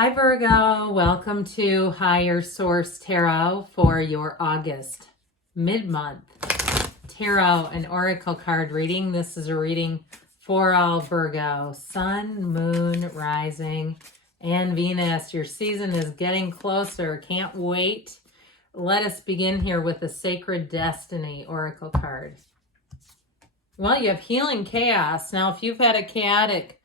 Hi Virgo, welcome to Higher Source Tarot for your August mid-month tarot and oracle card reading. This is a reading for all Virgo, Sun, Moon, Rising, and Venus. Your season is getting closer. Can't wait. Let us begin here with the Sacred Destiny oracle card. Well, you have Healing Chaos. Now, if you've had a chaotic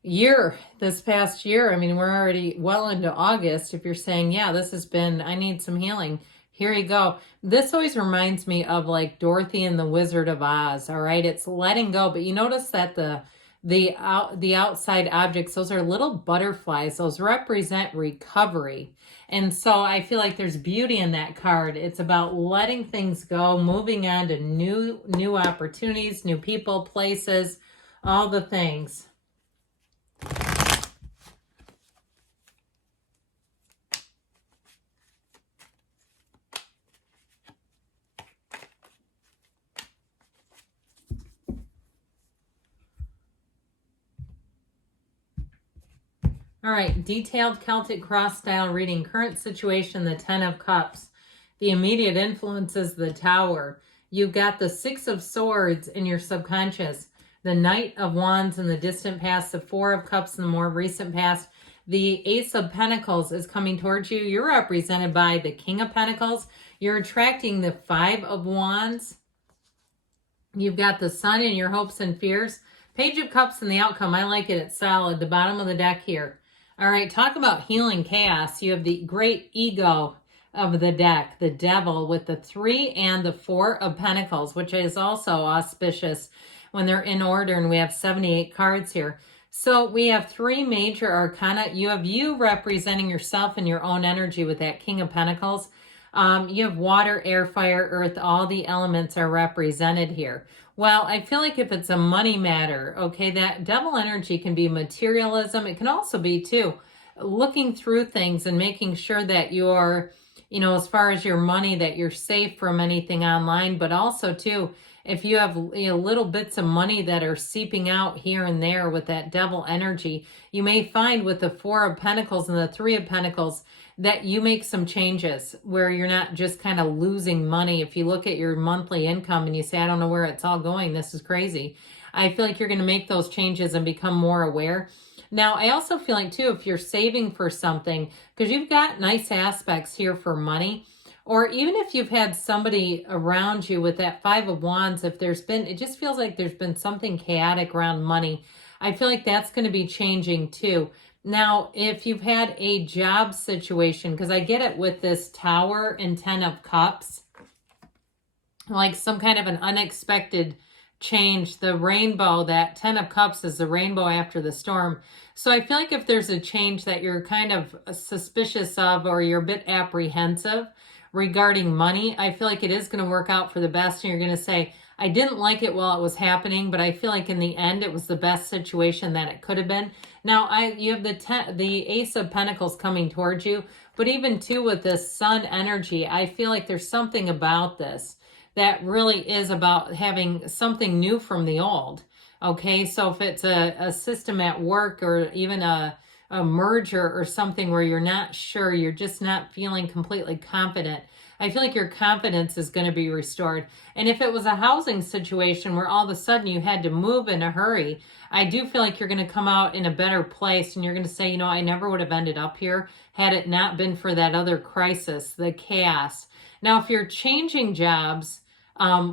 year this past year, I mean, we're already well into August. If you're saying, yeah, this has been, I need some healing, here you go. This always reminds me of like Dorothy and the Wizard of Oz. All right, it's letting go, but you notice that the outside objects, those are little butterflies. Those represent recovery. And so I feel like there's beauty in that card. It's about letting things go, moving on to new opportunities, new people, places, all the things. All right, detailed Celtic cross style reading. Current situation, the 10 of Cups. The immediate influences, the Tower. You've got the 6 of Swords in your subconscious. The Knight of Wands in the distant past. The 4 of Cups in the more recent past. The Ace of Pentacles is coming towards you. You're represented by the King of Pentacles. You're attracting the 5 of Wands. You've got the Sun in your hopes and fears. Page of Cups in the outcome. I like it. It's solid. The bottom of the deck here. All right, talk about healing chaos. You have the great ego of the deck, the Devil, with the 3 and the 4 of Pentacles, which is also auspicious when they're in order, and we have 78 cards here. So we have 3 major arcana. You have you representing yourself and your own energy with that King of Pentacles. You have water, air, fire, earth. All the elements are represented here. Well, I feel like if it's a money matter, okay, that Devil energy can be materialism. It can also be, too, looking through things and making sure that you're, you know, as far as your money, that you're safe from anything online. But also, too, if you have, you know, little bits of money that are seeping out here and there with that Devil energy, you may find with the 4 of Pentacles and the 3 of Pentacles that you make some changes where you're not just kind of losing money. If you look at your monthly income and you say, I don't know where it's all going, this is crazy. I feel like you're going to make those changes and become more aware. Now, I also feel like, too, if you're saving for something, because you've got nice aspects here for money, or even if you've had somebody around you with that 5 of Wands, if there's been, it just feels like there's been something chaotic around money. I feel like that's going to be changing, too. Now, if you've had a job situation, because I get it with this Tower and 10 of Cups, like some kind of an unexpected change. The rainbow, that 10 of Cups is the rainbow after the storm. So I feel like if there's a change that you're kind of suspicious of, or you're a bit apprehensive regarding money, I feel like it is going to work out for the best. And you're going to say, I didn't like it while it was happening, but I feel like in the end, it was the best situation that it could have been. Now, you have the Ace of Pentacles coming towards you, but even too with this Sun energy, I feel like there's something about this that really is about having something new from the old. Okay, so if it's a system at work, or even a merger or something where you're not sure, you're just not feeling completely confident, I feel like your confidence is going to be restored. And if it was a housing situation where all of a sudden you had to move in a hurry, I do feel like you're going to come out in a better place, and you're going to say, you know, I never would have ended up here had it not been for that other crisis, the chaos. Now, if you're changing jobs,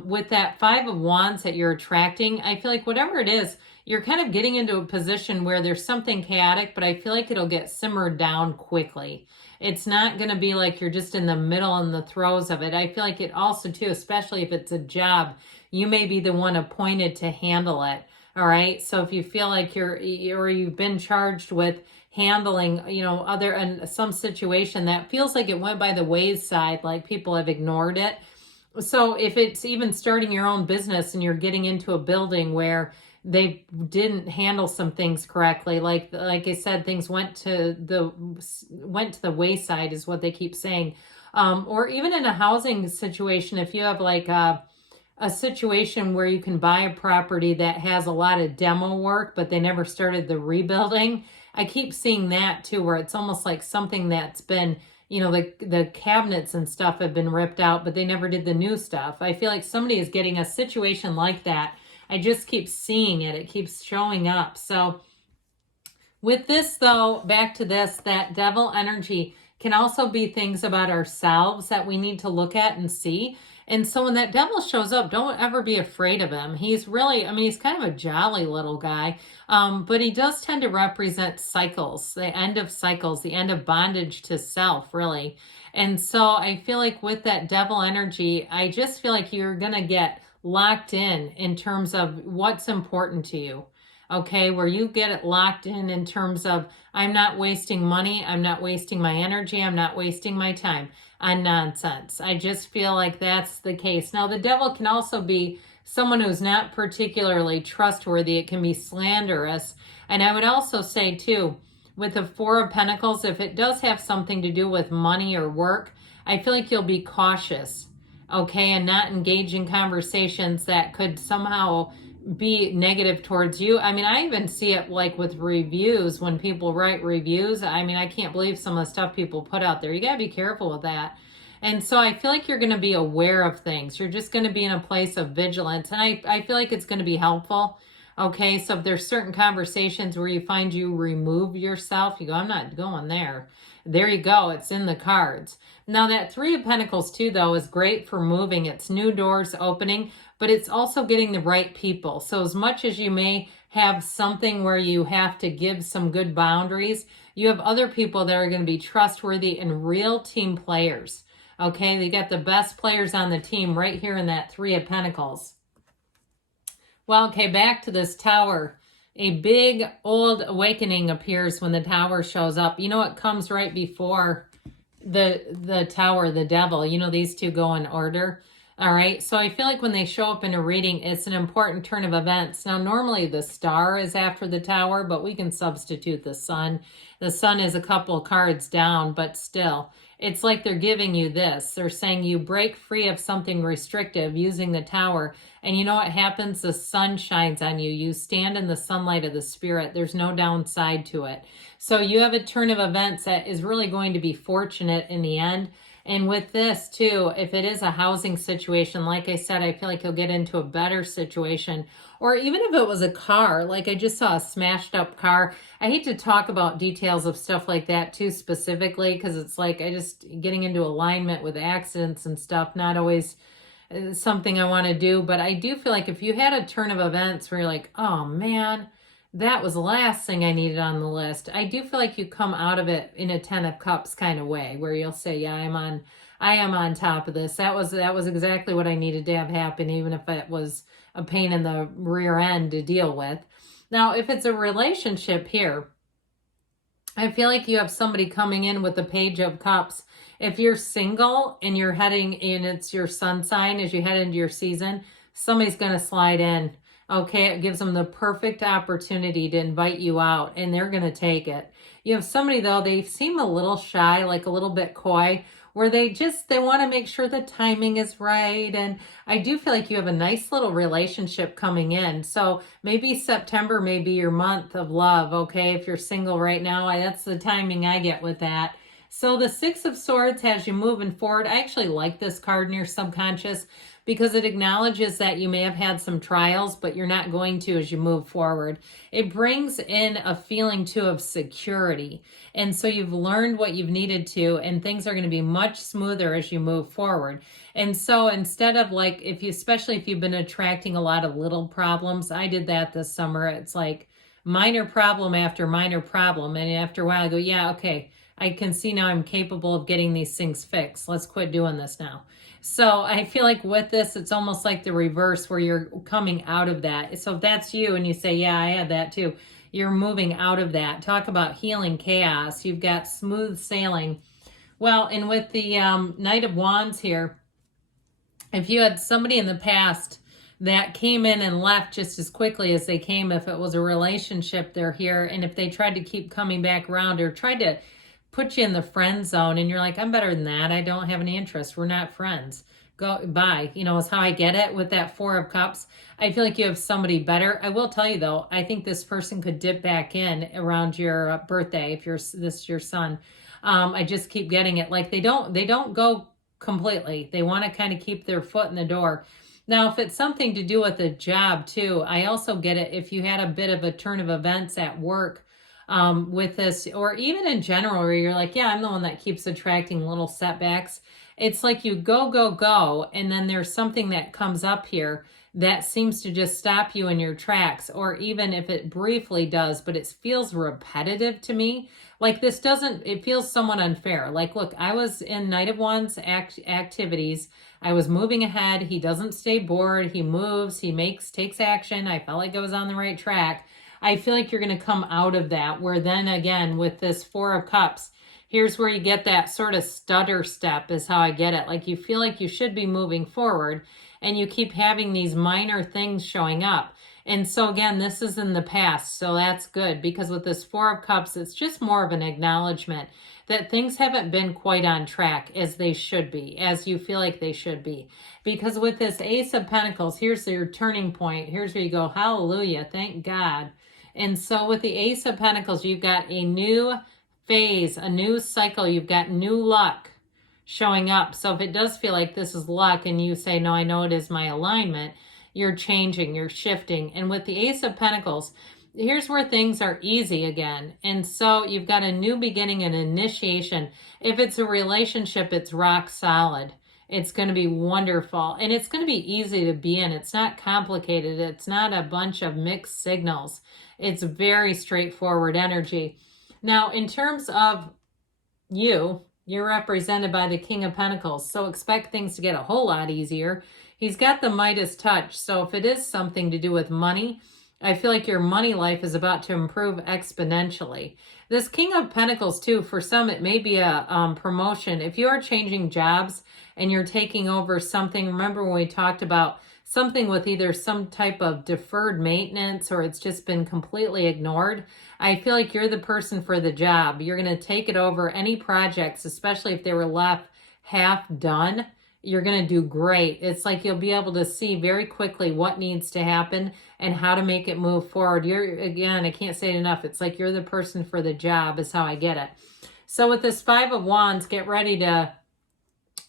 with that 5 of Wands that you're attracting, I feel like whatever it is, you're kind of getting into a position where there's something chaotic, but I feel like it'll get simmered down quickly. It's not going to be like you're just in the middle and the throes of it. I feel like it also, too, especially if it's a job, you may be the one appointed to handle it. All right. So if you feel like you've been charged with handling, you know, and some situation that feels like it went by the wayside, like people have ignored it. So if it's even starting your own business and you're getting into a building where they didn't handle some things correctly, like I said, things went to the wayside is what they keep saying. Or even in a housing situation, if you have like a situation where you can buy a property that has a lot of demo work, but they never started the rebuilding, I keep seeing that too, where it's almost like something that's been, you know, the cabinets and stuff have been ripped out, but they never did the new stuff. I feel like somebody is getting a situation like that. I just keep seeing it. It keeps showing up. So with this though, back to this, that devil energy can also be things about ourselves that we need to look at and see. And so when that devil shows up, don't ever be afraid of him. He's really, I mean, he's kind of a jolly little guy, but he does tend to represent cycles, the end of cycles, the end of bondage to self, really. And so I feel like with that devil energy, I just feel like you're going to get locked in terms of what's important to you. Okay, where you get it locked in terms of, I'm not wasting money, I'm not wasting my energy, I'm not wasting my time on nonsense. I just feel like that's the case. Now, the devil can also be someone who's not particularly trustworthy. It can be slanderous. And I would also say, too, with the Four of Pentacles, if it does have something to do with money or work, I feel like you'll be cautious, okay, and not engage in conversations that could somehow be negative towards you. I mean, I even see it like with reviews, when people write reviews. I mean, I can't believe some of the stuff people put out there. You got to be careful with that. And so I feel like you're going to be aware of things. You're just going to be in a place of vigilance. And I feel like it's going to be helpful. Okay, so if there's certain conversations where you find you remove yourself, you go, I'm not going there. There you go. It's in the cards. Now that Three of Pentacles too, though, is great for moving. It's new doors opening, but it's also getting the right people. So as much as you may have something where you have to give some good boundaries, you have other people that are going to be trustworthy and real team players. Okay, they got the best players on the team right here in that Three of Pentacles. Well, okay, back to this Tower. A big old awakening appears when the Tower shows up. You know, it comes right before the Tower, the Devil. You know, these two go in order. All right, so I feel like when they show up in a reading, it's an important turn of events. Now, normally the Star is after the Tower, but we can substitute the Sun. The Sun is a couple cards down, but still, it's like they're giving you this. They're saying you break free of something restrictive using the Tower, and you know what happens? The sun shines on you. You stand in the sunlight of the Spirit. There's no downside to it. So you have a turn of events that is really going to be fortunate in the end. And with this too, if it is a housing situation, like I said, I feel like you'll get into a better situation. Or even if it was a car, like I just saw a smashed up car. I hate to talk about details of stuff like that too specifically, because it's like I just getting into alignment with accidents and stuff, not always something I want to do. But I do feel like if you had a turn of events where you're like, oh man, that was the last thing I needed on the list, I do feel like you come out of it in a 10 of Cups kind of way, where you'll say, yeah, I am on top of this. That was exactly what I needed to have happen, even if it was a pain in the rear end to deal with. Now, if it's a relationship here, I feel like you have somebody coming in with the Page of Cups. If you're single and you're heading in, it's your sun sign as you head into your season, somebody's going to slide in. Okay, it gives them the perfect opportunity to invite you out, and they're going to take it. You have somebody, though, they seem a little shy, like a little bit coy, where they want to make sure the timing is right. And I do feel like you have a nice little relationship coming in. So maybe September may be your month of love, okay? If you're single right now, that's the timing I get with that. So the Six of Swords has you moving forward. I actually like this card in your subconscious because it acknowledges that you may have had some trials, but you're not going to as you move forward. It brings in a feeling, too, of security. And so you've learned what you've needed to, and things are going to be much smoother as you move forward. And so instead of like, especially if you've been attracting a lot of little problems, I did that this summer. It's like minor problem after minor problem. And after a while I go, yeah, okay, I can see now I'm capable of getting these things fixed. Let's quit doing this now. So I feel like with this, it's almost like the reverse where you're coming out of that. So if that's you and you say, yeah, I had that too, you're moving out of that. Talk about healing chaos. You've got smooth sailing. Well, and with the Knight of Wands here, if you had somebody in the past that came in and left just as quickly as they came, if it was a relationship, they're here. And if they tried to keep coming back around or tried to put you in the friend zone and you're like, I'm better than that, I don't have any interest, we're not friends, go by, you know, is how I get it with that Four of Cups. I feel like you have somebody better. I will tell you though, I think this person could dip back in around your birthday if this is your son. I just keep getting it. Like they don't go completely. They want to kind of keep their foot in the door. Now, if it's something to do with a job too, I also get it if you had a bit of a turn of events at work with this, or even in general, where you're like, yeah, I'm the one that keeps attracting little setbacks. It's like you go, go, go, and then there's something that comes up here that seems to just stop you in your tracks, or even if it briefly does, but it feels repetitive to me. Like this doesn't, it feels somewhat unfair. Like, look, I was in Knight of Wands activities. I was moving ahead. He doesn't stay bored. He moves, he takes action. I felt like I was on the right track. I feel like you're going to come out of that, where then again, with this Four of Cups, here's where you get that sort of stutter step is how I get it. Like you feel like you should be moving forward and you keep having these minor things showing up. And so again, this is in the past, so that's good, because with this Four of Cups, it's just more of an acknowledgement that things haven't been quite on track as they should be, as you feel like they should be. Because with this Ace of Pentacles, here's your turning point. Here's where you go, hallelujah, thank God. And so with the Ace of Pentacles, you've got a new phase, a new cycle. You've got new luck showing up. So if it does feel like this is luck and you say, no, I know it is my alignment, you're changing, you're shifting. And with the Ace of Pentacles, here's where things are easy again. And so you've got a new beginning, an initiation. If it's a relationship, it's rock solid. It's going to be wonderful. And it's going to be easy to be in. It's not complicated. It's not a bunch of mixed signals. It's very straightforward energy. Now, in terms of you're represented by the King of Pentacles. So expect things to get a whole lot easier. He's got the Midas touch. So if it is something to do with money, I feel like your money life is about to improve exponentially. This King of Pentacles too, for some, it may be a promotion. If you are changing jobs and you're taking over something, remember when we talked about something with either some type of deferred maintenance or it's just been completely ignored, I feel like you're the person for the job. You're going to take it over. Any projects, especially if they were left half done, you're going to do great. It's like you'll be able to see very quickly what needs to happen and how to make it move forward. Again, I can't say it enough. It's like you're the person for the job is how I get it. So with this Five of Wands, get ready to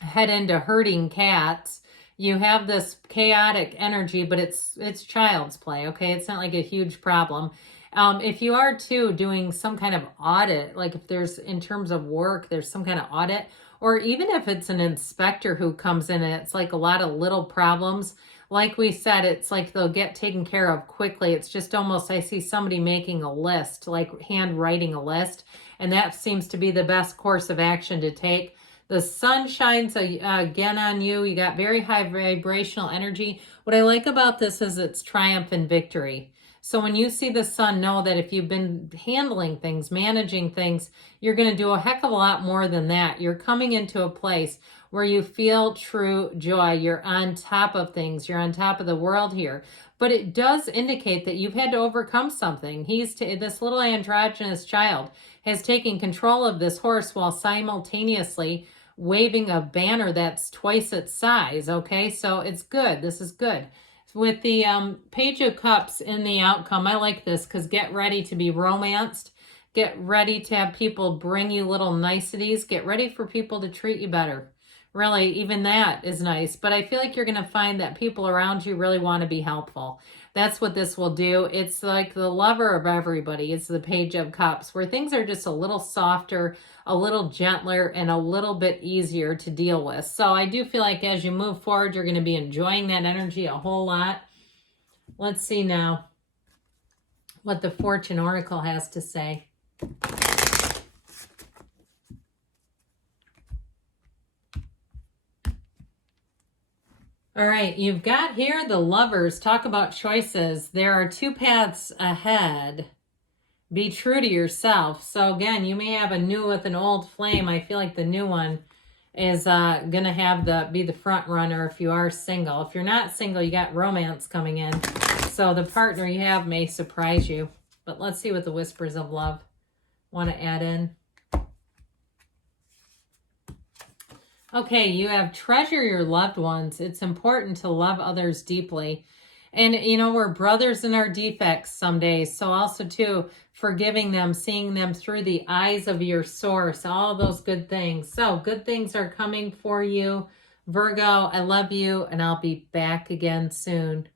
head into herding cats. You have this chaotic energy, but it's child's play, okay? It's not like a huge problem. If you are too doing some kind of audit, like if there's in terms of work, there's some kind of audit, or even if it's an inspector who comes in and it's like a lot of little problems, like we said, it's like they'll get taken care of quickly. It's just almost, I see somebody making a list, like hand writing a list, and that seems to be the best course of action to take. The sun shines again on you. You got very high vibrational energy. What I like about this is it's triumph and victory. So when you see the sun, know that if you've been handling things, managing things, you're going to do a heck of a lot more than that. You're coming into a place where you feel true joy. You're on top of things. You're on top of the world here. But it does indicate that you've had to overcome something. This little androgynous child has taken control of this horse while simultaneously waving a banner that's twice its size, okay? So it's good. This is good. With the Page of Cups in the outcome, I like this because get ready to be romanced. Get ready to have people bring you little niceties. Get ready for people to treat you better. Really, even that is nice. But I feel like you're going to find that people around you really want to be helpful. That's what this will do. It's like the lover of everybody. It's the Page of Cups, where things are just a little softer, a little gentler, and a little bit easier to deal with. So I do feel like as you move forward, you're going to be enjoying that energy a whole lot. Let's see now what the Fortune Oracle has to say. All right, you've got here the Lovers. Talk about choices. There are two paths ahead. Be true to yourself. So again, you may have a new with an old flame. I feel like the new one is going to have be the front runner if you are single. If you're not single, you got romance coming in. So the partner you have may surprise you. But let's see what the Whispers of Love want to add in. Okay, you have treasure your loved ones. It's important to love others deeply. And, we're brothers in our defects some days. So, also, too, forgiving them, seeing them through the eyes of your source, all those good things. So, good things are coming for you. Virgo, I love you, and I'll be back again soon.